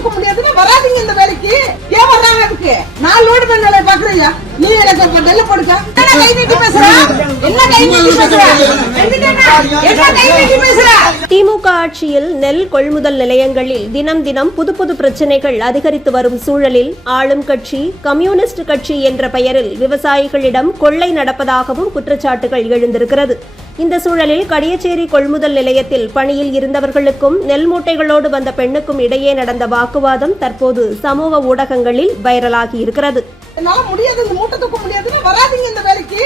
தூக்க முடியாதுன்னா வராதீங்க இந்த வேலைக்கு. ஏன் வர்றாங்க அதுக்கு நான் லோடு பண்ண வேலையை பாக்குறீங்க நீ எனக்கு இப்ப நெல்ல போடுக்க. என்ன கை நீட்டி பேசுற? என்ன கை நீட்டி பேசுற? என்ன கை நீட்டி பேசுற? திமுக ஆட்சியில் நெல் கொள்முதல் நிலையங்களில் தினம் தினம் புது புது பிரச்சனைகள் அதிகரித்து வரும் சூழலில் ஆளும் கட்சி கம்யூனிஸ்ட் கட்சி என்ற பெயரில் விவசாயிகளிடம் கொள்ளை நடப்பதாகவும் குற்றச்சாட்டுகள் எழுந்திருக்கிறது. இந்த சூழலில் கடியச்சேரி கொள்முதல் நிலையத்தில் பணியில் இருந்தவர்களுக்கும் நெல் மூட்டைகளோடு வந்த பெண்ணுக்கும் இடையே நடந்த வாக்குவாதம் தற்போது சமூக ஊடகங்களில் வைரலாகி இருக்கிறது. முடியாது இந்த மூட்டை தூக்க முடியாதுன்னா வராதீங்க இந்த வேலைக்கு.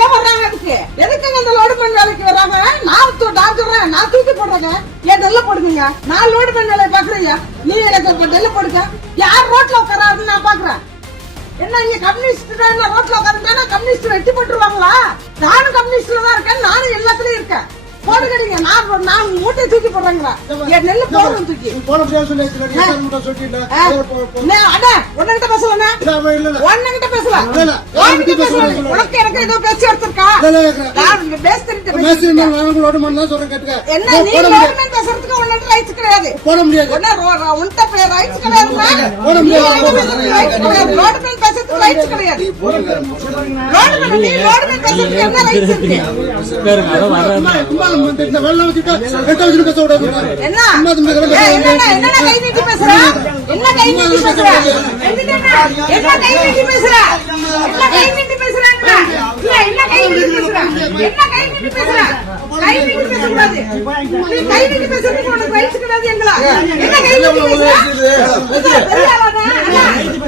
ஏன் வர்றாங்க அதுக்கு? எதுக்குங்க இந்த லோடு பண்ண வேலைக்கு வர்றாங்க? நான் நான் சொல்றேன் நான் தூக்கி போடுறேங்க. ஏன் நெல்ல போடுங்க நான் லோடு பண்ண வேலையை பாக்குறீங்க நீ எனக்கு இப்ப போடுங்க. யார் ரோட்ல உட்காராருன்னு நான் பாக்குறேன் என்ன இங்க கம்யூனிஸ்ட் ரோட்ல உட்காந்துட்டா கம்யூனிஸ்ட் வெட்டி போட்டுருவாங்களா? நானும் கம்யூனிஸ்ட்ல தான் இருக்கேன் நானும் எல்லாத்துலயும் இருக்கேன். போடுங்க நான் நான் மூட்டை தூக்கி போடுறேங்க என் நெல்லு தூக்கி. போன முடியாது சொல்லி சொல்லிட்டு ஆ, அண்ணே, அண்ணே, உன்கிட்ட உனக்கு எனக்கு ஏதோ எடுத்திருக்கா. நான் பேச மேஸ்திரி பேசிட்டு லோடு பண்ணலாம் சொல்றேன் கேட்டுக்க. என்ன நீ லோடுமேன் பேசுறதுக்கு உன்கிட்ட ரைட்ஸ் கிடையாது. போட முடியாது. உன்கிட்ட போட முடியாது. பேசுறதுக்கு rights rights கிடையாது. என்ன என்ன? கை நீட்டி பேசுற? என்ன கை நீட்டி பேசுற? என்னண்ணா, என்ன கை நீட்டி பேசுற? என்ன கை நீட்டி பேசுறாங்களா? இல்ல, என்ன கை நீட்டி பேசுற? என்ன கை நீட்டி பேசுற? கை நீட்டி பேசக்கூடாது. நீ கை நீட்டி பேசுறதுக்கு உனக்கு rights கிடையாது எங்களா? என்ன கை நீட்டி பேசுற?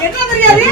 என்ன தெரியாது